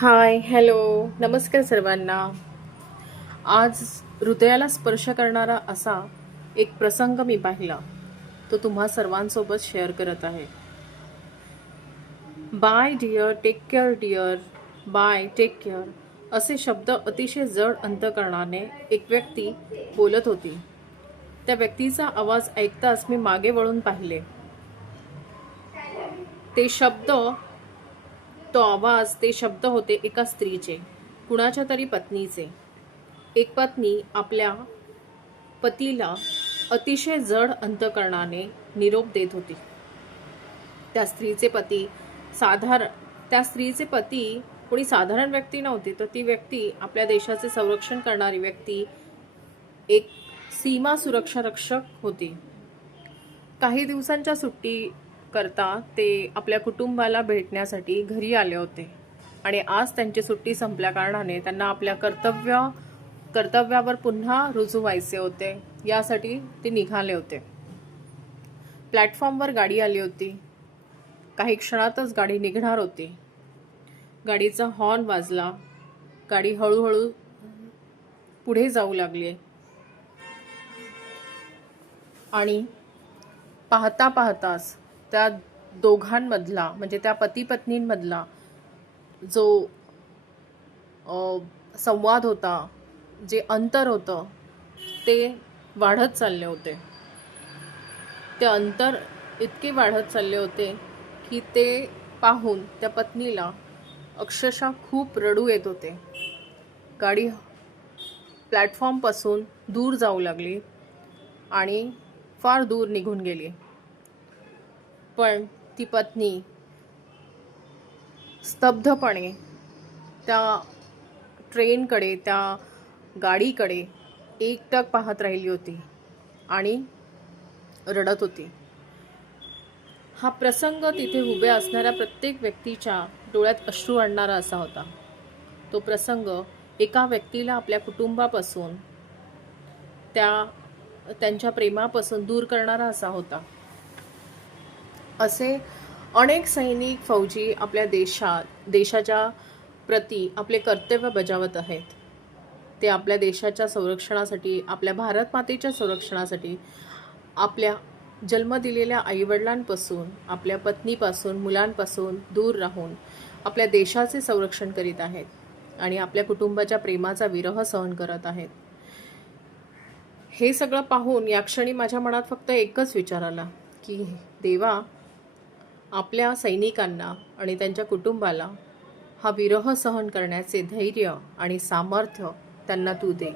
हाय, hello, नमस्कार सर्वांना. आज हृदयाला स्पर्श करणारा असा एक प्रसंग मी पाहिला, तो तुम्हा सर्वांसोबत शेअर करत आहे. Bye dear, take care dear, bye, take care असे शब्द अतिशय जड अंतकरणाने एक व्यक्ती बोलत होती. त्या व्यक्तीचा आवाज ऐकताच मी मागे वळून पाहिले. ते शब्द तो आवाज, ते शब्द होते एका स्त्रीचे, कुणाच्या तरी पत्नीचे. एक पत्नी आपल्या पतीला अतिशय जड अंतकरणाने निरोप देत होती. त्या स्त्रीचे पती त्या स्त्रीचे पती कोणी साधारण व्यक्ती नव्हती, तर ती व्यक्ती आपल्या देशाचे संरक्षण करणारी व्यक्ती, एक सीमा सुरक्षा रक्षक होती. काही दिवसांच्या सुट्टी करता ते आपल्या कुटुंबाला भेटण्यासाठी घरी आले होते आणि आज त्यांची सुट्टी संपल्या कारणाने त्यांना आपल्या कर्तव्यावर पुन्हा रुजू व्हायचे होते. यासाठी ते निघाले होते. प्लॅटफॉर्मवर गाडी आली होती. काही क्षणातच गाडी निघणार होती. गाडीचा हॉर्न वाजला. गाडी हळूहळू पुढे जाऊ लागली आणि पाहता पाहताच त्या दोघांमधला, म्हणजे त्या पती पत्नींमधला जो संवाद होता, जे अंतर होतं, ते वाढत चालले होते. ते अंतर इतके वाढत चालले होते की ते पाहून त्या पत्नीला अक्षरशः खूप रडू येत होते. गाडी प्लॅटफॉर्मपासून दूर जाऊ लागली आणि फार दूर निघून गेली. पण ती पत्नी स्तब्धपणे त्या ट्रेनकडे, त्या गाडीकडे एकटक पाहत राहिली होती आणि रडत होती. हा प्रसंग तिथे उभे असणाऱ्या प्रत्येक व्यक्तीच्या डोळ्यात अश्रू आणणारा असा होता. तो प्रसंग एका व्यक्तीला आपल्या कुटुंबापासून, त्यांच्या प्रेमापासून दूर करणारा असा होता. असे अनेक सैनिक, फौजी आपल्या देशाच्या प्रती आपले कर्तव्य बजावत आहेत. ते आपल्या देशाच्या संरक्षणासाठी, आपल्या भारत मातेच्या संरक्षणासाठी आपल्या जन्म दिलेल्या आईवडिलांपासून, आपल्या पत्नीपासून, मुलांपासून दूर राहून आपल्या देशाचे संरक्षण करीत आहेत आणि आपल्या कुटुंबाच्या प्रेमाचा विरह सहन करत आहेत. हे सगळं पाहून या क्षणी माझ्या मनात फक्त एकच विचार आला की देवा, आपल्या सैनिकांना आणि त्यांच्या कुटुंबाला हा विरह सहन करण्याचे धैर्य आणि सामर्थ्य त्यांना तू दे.